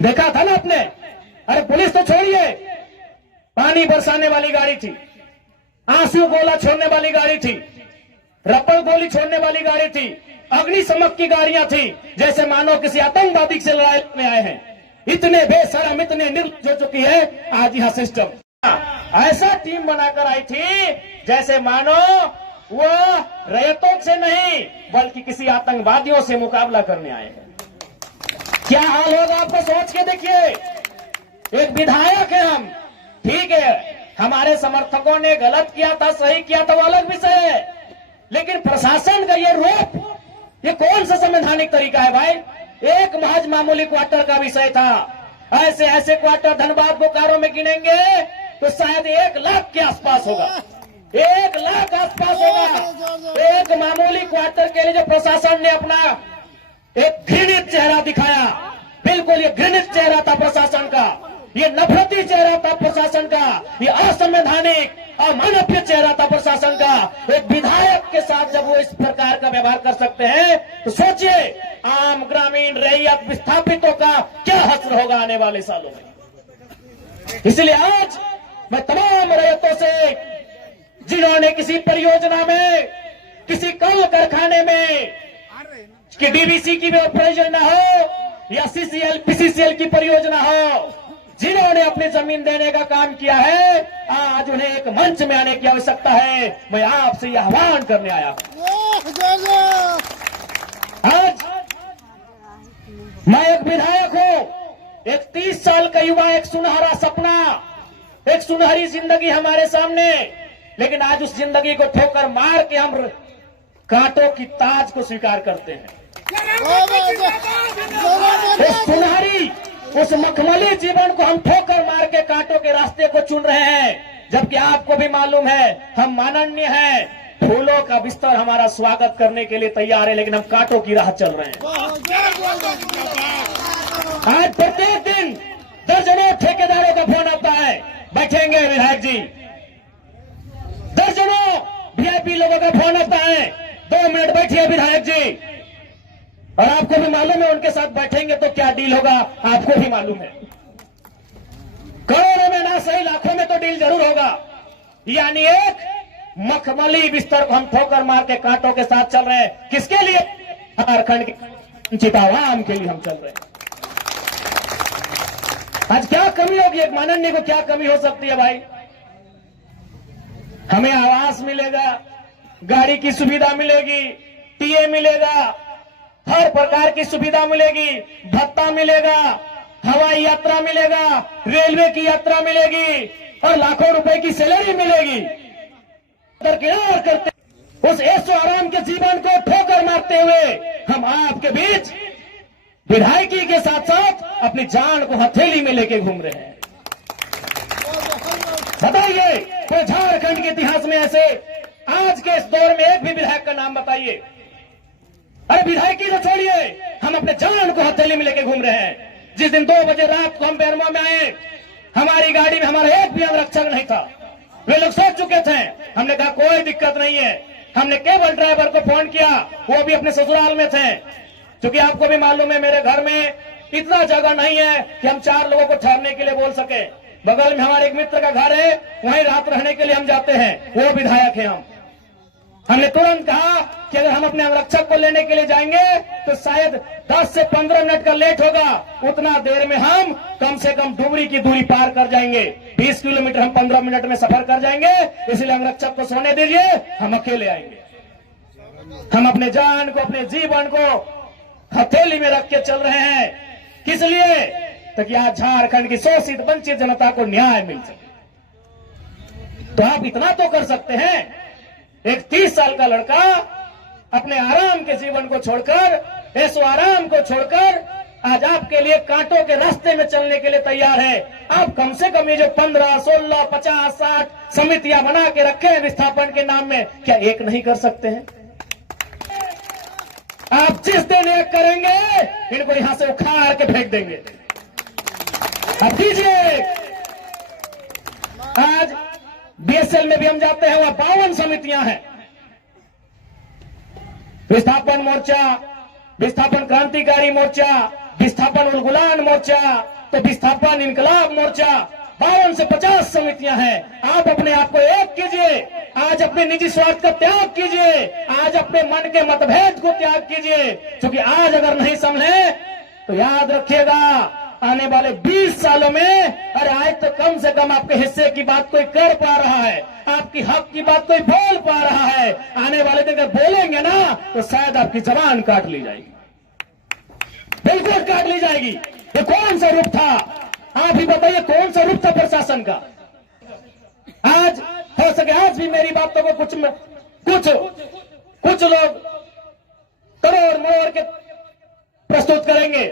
देखा था ना आपने। अरे पुलिस तो छोड़िए, पानी बरसाने वाली गाड़ी थी, आंसू गोला छोड़ने वाली गाड़ी थी, रबड़ गोली छोड़ने वाली गाड़ी थी, अग्निशमक की गाड़ियां थी, जैसे मानो किसी आतंकवादी से लड़ाई में आए हैं। इतने बेशरम, इतने निर्लज्ज हो चुकी है आज यह सिस्टम। ऐसा टीम बनाकर आई थी जैसे मानो वो रैयतों से नहीं बल्कि किसी आतंकवादियों से मुकाबला करने आए हैं। क्या हाल होगा आपको सोच के देखिए। एक विधायक है हम, ठीक है, हमारे समर्थकों ने गलत किया था, सही किया था, वो अलग विषय है, लेकिन प्रशासन का ये रूप, ये कौन सा संवैधानिक तरीका है भाई। एक महज मामूली क्वार्टर का विषय था। ऐसे ऐसे क्वार्टर धनबाद बोकारो में गिनेंगे तो शायद 1 लाख के आसपास होगा, 1 लाख आसपास होगा। एक मामूली क्वार्टर के लिए जो प्रशासन ने अपना एक घृणित चेहरा दिखाया, बिल्कुल ये घृणित चेहरा था प्रशासन का, ये नफरती चेहरा था प्रशासन का, ये असंवैधानिक अमानवीय चेहरा था प्रशासन का। एक विधायक के साथ जब वो इस प्रकार का व्यवहार कर सकते हैं तो सोचिए आम ग्रामीण रैयत विस्थापितों का क्या हश्र होगा आने वाले सालों में। इसलिए आज मैं तमाम रैयतों से, जिन्होंने किसी परियोजना में, किसी कल कारखाने में, कि डीवीसी की परियोजना हो या सीसीएल पीसीसीएल की परियोजना हो, जिन्होंने अपनी जमीन देने का काम किया है, आज उन्हें एक मंच में आने की आवश्यकता है। मैं आपसे यह आह्वान करने आया हूं। आज मैं एक विधायक हूं, एक 30 साल का युवा, एक सुनहरा सपना, एक सुनहरी जिंदगी हमारे सामने, लेकिन आज उस जिंदगी को ठोकर मार के हम कांटों की ताज को स्वीकार करते हैं। उस सुनहरी, उस मखमली जीवन को हम ठोकर मार के कांटों के रास्ते को चुन रहे हैं, जबकि आपको भी मालूम है हम माननीय हैं, फूलों का बिस्तर हमारा स्वागत करने के लिए तैयार है, लेकिन हम कांटों की राह चल रहे हैं। आज प्रत्येक दिन दर्जनों ठेकेदारों का फोन आता है, बैठेंगे विधायक जी, दर्जनों वीआईपी लोगों का फोन आता है, 2 मिनट बैठिए विधायक जी, और आपको भी मालूम है उनके साथ बैठेंगे तो क्या डील होगा, आपको भी मालूम है। करोड़ों में ना सही लाखों में तो डील जरूर होगा। यानी एक मखमली बिस्तर को हम ठोकर मार के कांटों के साथ चल रहे हैं। किसके लिए? झारखंड के चितावाम के लिए हम चल रहे हैं। आज क्या कमी होगी, एक माननीय को क्या कमी हो सकती है भाई। हमें आवास मिलेगा, गाड़ी की सुविधा मिलेगी, टीए मिलेगा, हर प्रकार की सुविधा मिलेगी, भत्ता मिलेगा, हवाई यात्रा मिलेगा, रेलवे की यात्रा मिलेगी और लाखों रुपए की सैलरी मिलेगी। दरकिनार करते उस ऐशो आराम के जीवन को ठोकर मारते हुए हम आपके बीच विधायकी के साथ साथ अपनी जान को हथेली में लेके घूम रहे हैं। बताइए कोई झारखंड के इतिहास में ऐसे आज के इस दौर में एक भी विधायक का नाम बताइए। अरे विधायकी तो छोड़िए, हम अपने जान को हथेली में लेके घूम रहे हैं। जिस दिन 2 बजे रात को हम बेरमो में आए, हमारी गाड़ी में हमारा एक भी अंगरक्षक नहीं था। वे लोग सोच चुके थे, हमने कहा कोई दिक्कत नहीं है। हमने केवल ड्राइवर को फोन किया, वो भी अपने ससुराल में थे, क्योंकि आपको भी मालूम है मेरे घर में इतना जगह नहीं है कि हम 4 लोगों को ठहरने के लिए बोल सके। बगल में हमारे एक मित्र का घर है, वहीं रात रहने के लिए हम जाते हैं, वो विधायक है। हमने तुरंत कहा कि अगर हम अपने अंगरक्षक को लेने के लिए जाएंगे तो शायद 10 से 15 मिनट का लेट होगा, उतना देर में हम कम से कम डुबरी की दूरी पार कर जाएंगे। 20 किलोमीटर हम 15 मिनट में सफर कर जाएंगे, इसलिए अंगरक्षक को सोने दीजिए, हम अकेले आएंगे। हम अपने जान को, अपने जीवन को हथेली में रख के चल रहे हैं। किस लिए? ताकि आज झारखंड की शोषित वंचित जनता को न्याय मिल सके। तो आप इतना तो कर सकते हैं, एक 30 साल का लड़का अपने आराम के जीवन को छोड़कर, ऐसो आराम को छोड़कर आज आपके लिए कांटों के रास्ते में चलने के लिए तैयार है। आप कम से कम ये जो 15, 16, 50, 60 समितियां बना के रखे हैं विस्थापन के नाम में, क्या एक नहीं कर सकते हैं? आप जिस दिन एक करेंगे इनको यहां से उखाड़ के फेंक देंगे। अब कीजिए। आज बीएसएल में भी हम जाते हैं, वहां 52 समितियां हैं। विस्थापन मोर्चा, विस्थापन क्रांतिकारी मोर्चा, विस्थापन उल गुलान मोर्चा, तो विस्थापन इनकलाब मोर्चा, 52 से 50 समितियां हैं। आप अपने आप को एक कीजिए, आज अपने निजी स्वार्थ का त्याग कीजिए, आज अपने मन के मतभेद को त्याग कीजिए, क्योंकि आज अगर नहीं संभले तो याद रखिएगा आने वाले 20 सालों में, अरे आज तो कम से कम आपके हिस्से की बात कोई कर पा रहा है, आपकी हक की बात कोई बोल पा रहा है, आने वाले दिन अगर बोलेंगे ना तो शायद आपकी जबान काट ली जाएगी, बिल्कुल काट ली जाएगी। ये कौन सा रूप था? आप ही बताइए, कौन सा रूप था प्रशासन का? आज हो सके आज भी मेरी बातों को कुछ लोग तोड़ मोड़ के प्रस्तुत करेंगे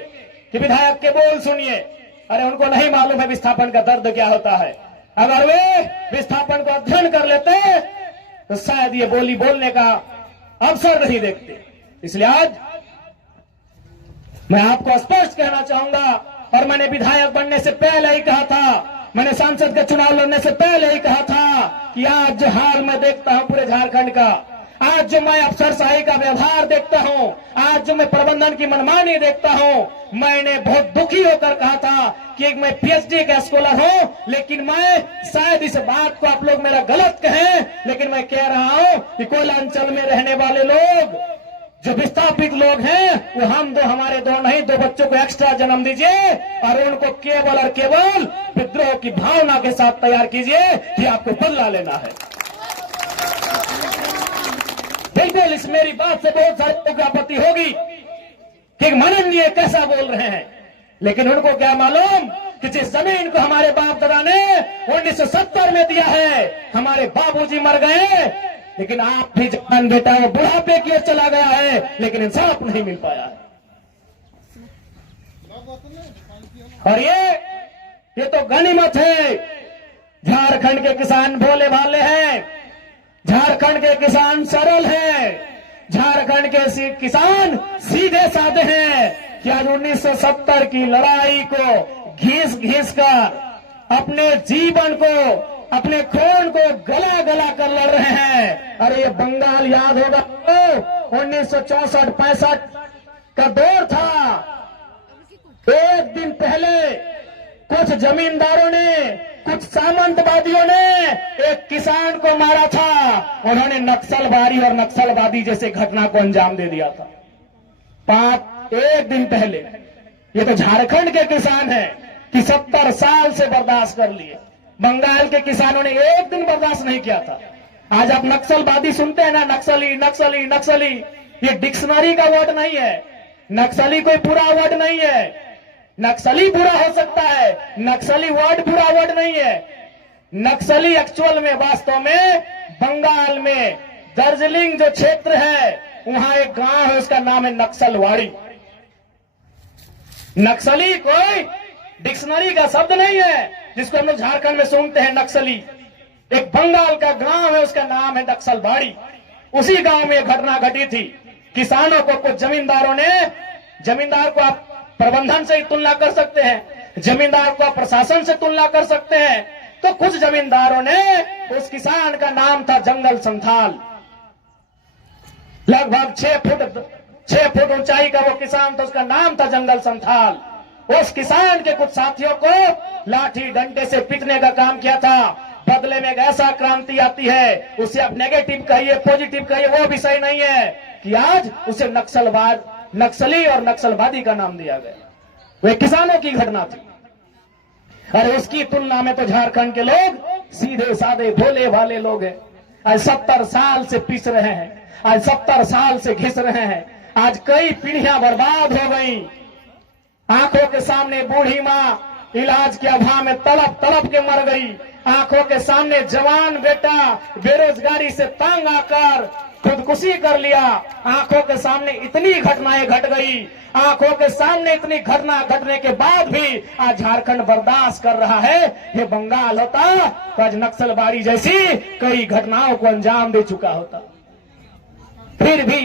कि विधायक के बोल सुनिए। अरे उनको नहीं मालूम है विस्थापन का दर्द क्या होता है। अगर वे विस्थापन को अध्ययन कर लेते तो शायद ये बोली बोलने का अवसर नहीं देखते। इसलिए आज मैं आपको स्पष्ट कहना चाहूंगा, और मैंने विधायक बनने से पहले ही कहा था, मैंने सांसद का चुनाव लड़ने से पहले ही कहा था कि आज जो हाल मैं देखता हूं पूरे झारखंड का, आज जो मैं अफसरशाही का व्यवहार देखता हूं, आज जो मैं प्रबंधन की मनमानी देखता हूं, मैंने बहुत दुखी होकर कहा था कि मैं पीएचडी का स्कॉलर हूं, लेकिन मैं शायद इस बात को आप लोग मेरा गलत कहें, लेकिन मैं कह रहा हूं कि कोयलांचल में रहने वाले लोग जो विस्थापित लोग हैं वो हम दो, हमारे दो नहीं, 2 बच्चों को एक्स्ट्रा जन्म दीजिए और उनको केवल और केवल विद्रोह की भावना के साथ तैयार कीजिए कि आपको बदला लेना है। बिल्कुल इस मेरी बात से बहुत सारे लोगों को आपत्ति होगी कि माननीय कैसा बोल रहे हैं, लेकिन उनको क्या मालूम कि जिस जमीन को हमारे बाप दादा ने 1970 में दिया है, हमारे बाबूजी मर गए, लेकिन आप भी जवान बेटा वो बुढ़ापे की ओर चला गया है, लेकिन इंसाफ नहीं मिल पाया है। और ये तो गनीमत है। झारखंड के किसान भोले भाले हैं, झारखंड के किसान सरल हैं, झारखंड के किसान सीधे साधे हैं कि आज 1970 की लड़ाई को घिस घिस कर अपने जीवन को, अपने खून को गला गला कर लड़ रहे हैं। अरे ये बंगाल याद होगा तो 1964-65 का दौर था। एक दिन पहले कुछ जमींदारों ने, कुछ सामंतवादियों ने एक किसान को मारा था। उन्होंने नक्सलवादी और नक्सलवादी जैसे घटना को अंजाम दे दिया था। एक दिन पहले ये तो झारखंड के किसान हैं कि 70 साल से बर्दाश्त कर लिए। बंगाल के किसानों ने एक दिन बर्दाश्त नहीं किया था। आज आप नक्सलवादी सुनते हैं ना, नक्सली नक्सली नक्सली, ये डिक्शनरी का वर्ड नहीं है। नक्सली कोई बुरा वर्ड नहीं है। नक्सली बुरा हो सकता है, नक्सली वर्ड बुरा वर्ड नहीं है। नक्सली एक्चुअल में, वास्तव में बंगाल में दार्जिलिंग जो क्षेत्र है वहां एक गांव है, उसका नाम है नक्सलवाड़ी। नक्सली कोई डिक्शनरी का शब्द नहीं है जिसको हम लोग झारखंड में सुनते हैं नक्सली। एक बंगाल का गांव है, उसका नाम है नक्सलवाड़ी। उसी गांव में घटना घटी थी। किसानों को कुछ जमींदारों ने, जमींदार को आप प्रबंधन से ही तुलना कर सकते हैं, जमींदार को आप प्रशासन से तुलना कर सकते हैं, तो कुछ जमींदारों ने, उस किसान का नाम था जंगल संथाल, लगभग 6 फुट ऊंचाई का वो किसान था, उसका नाम था जंगल संथाल। उस किसान के कुछ साथियों को लाठी डंडे से पीटने का काम किया था। बदले में एक ऐसा क्रांति आती है, उसे आप नेगेटिव कहिए पॉजिटिव कहिए, वो भी सही नहीं है कि आज उसे नक्सली और नक्सलवादी का नाम दिया गया। वे किसानों की घटना थी। अरे उसकी तुलना में तो झारखंड के लोग सीधे साधे भोले भाले लोग हैं। आज 70 साल से पिस रहे हैं, आज 70 साल से घिस रहे हैं। आज कई पीढ़ियां बर्बाद हो गई। आंखों के सामने बूढ़ी माँ इलाज के अभाव में तड़प तड़प के मर गई। आंखों के सामने जवान बेटा बेरोजगारी से तंग आकर खुदकुशी कर लिया। आंखों के सामने इतनी घटनाएं घट गई। आंखों के सामने इतनी घटना घटने के बाद भी आज झारखंड बर्दाश्त कर रहा है। ये बंगाल होता तो आज नक्सलबाड़ी जैसी कई घटनाओं को अंजाम दे चुका होता। फिर भी